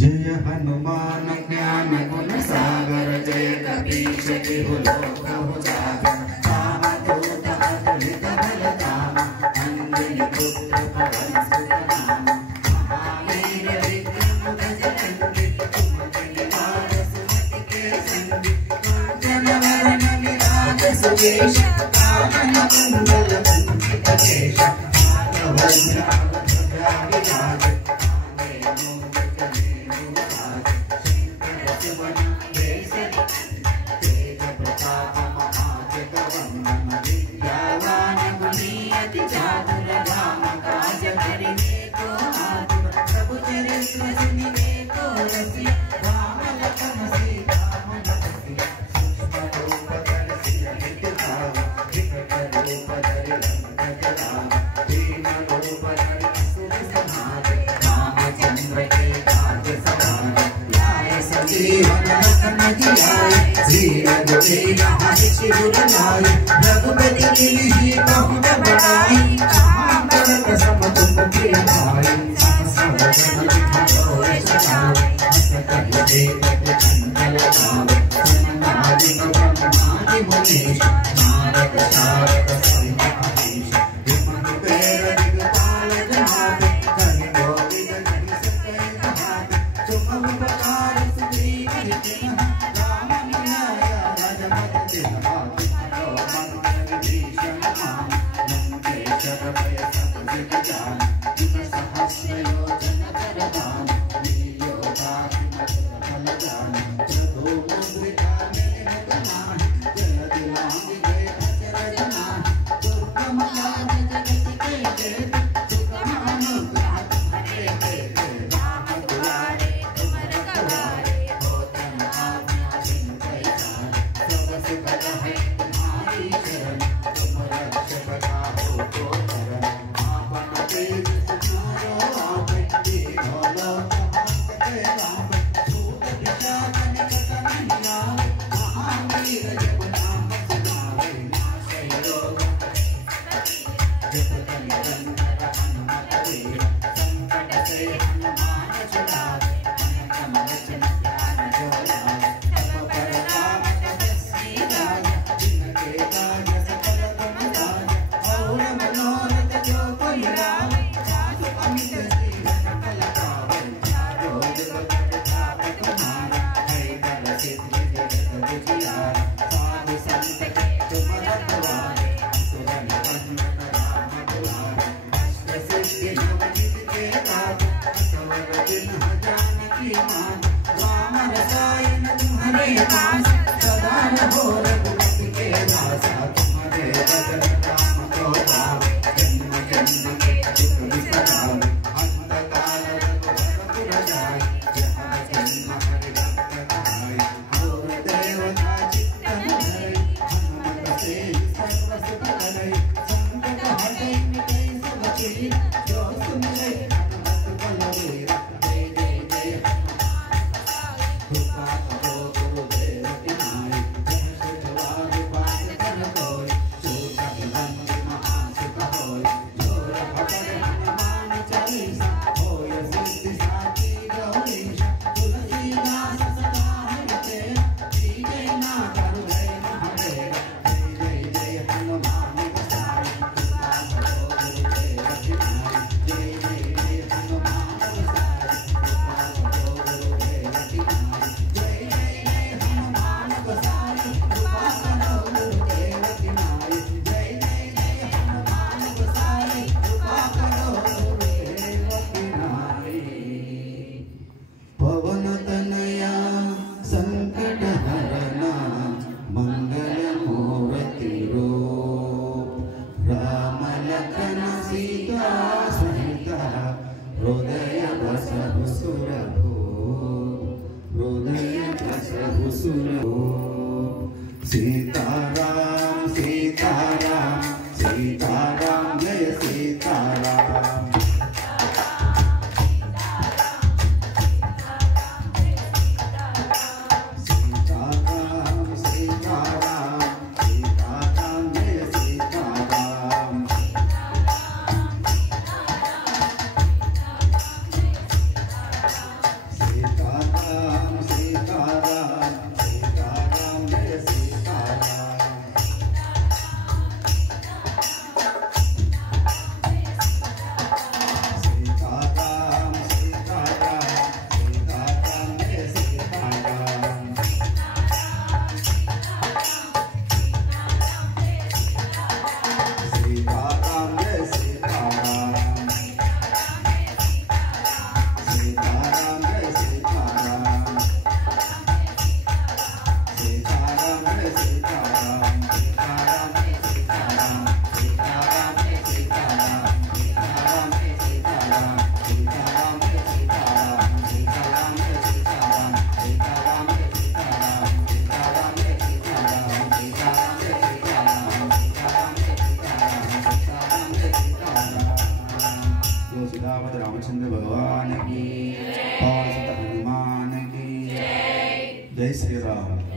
जय हनुमान ज्ञान गुण सागर जय कपीश तिहु लोक उजागर रामदूत अतुलित बल धामा अंजनी पुत्र पवन सुत नामा महावीर विक्रम बजरंगी कुमति निवार सुमति के संगी कांचन वरण विराज सुकेश कानन कुंडल कुंचित केश वज्र ध्वजा विराज रघुपति कीन्ही बहुत बड़ाई राम भरत सम तुम प्रिय भाई सब जन तुमरो सहाय हस कहि देव चंदन गावे सननादि ब्रह्मादि मुनीश नारद शारद सहित अहीश विमन पैर दिगपाल जहाते कहि गोविंद कहि सके कहाते तुम उपकार सुग्रीव हितैषी राम मिलाया राजपद तिलका सीताराम सीताराम सीताराम जय सीताराम सीताराम सीताराम सीताराम जय सीताराम सीताराम జై శ్రీరామ్.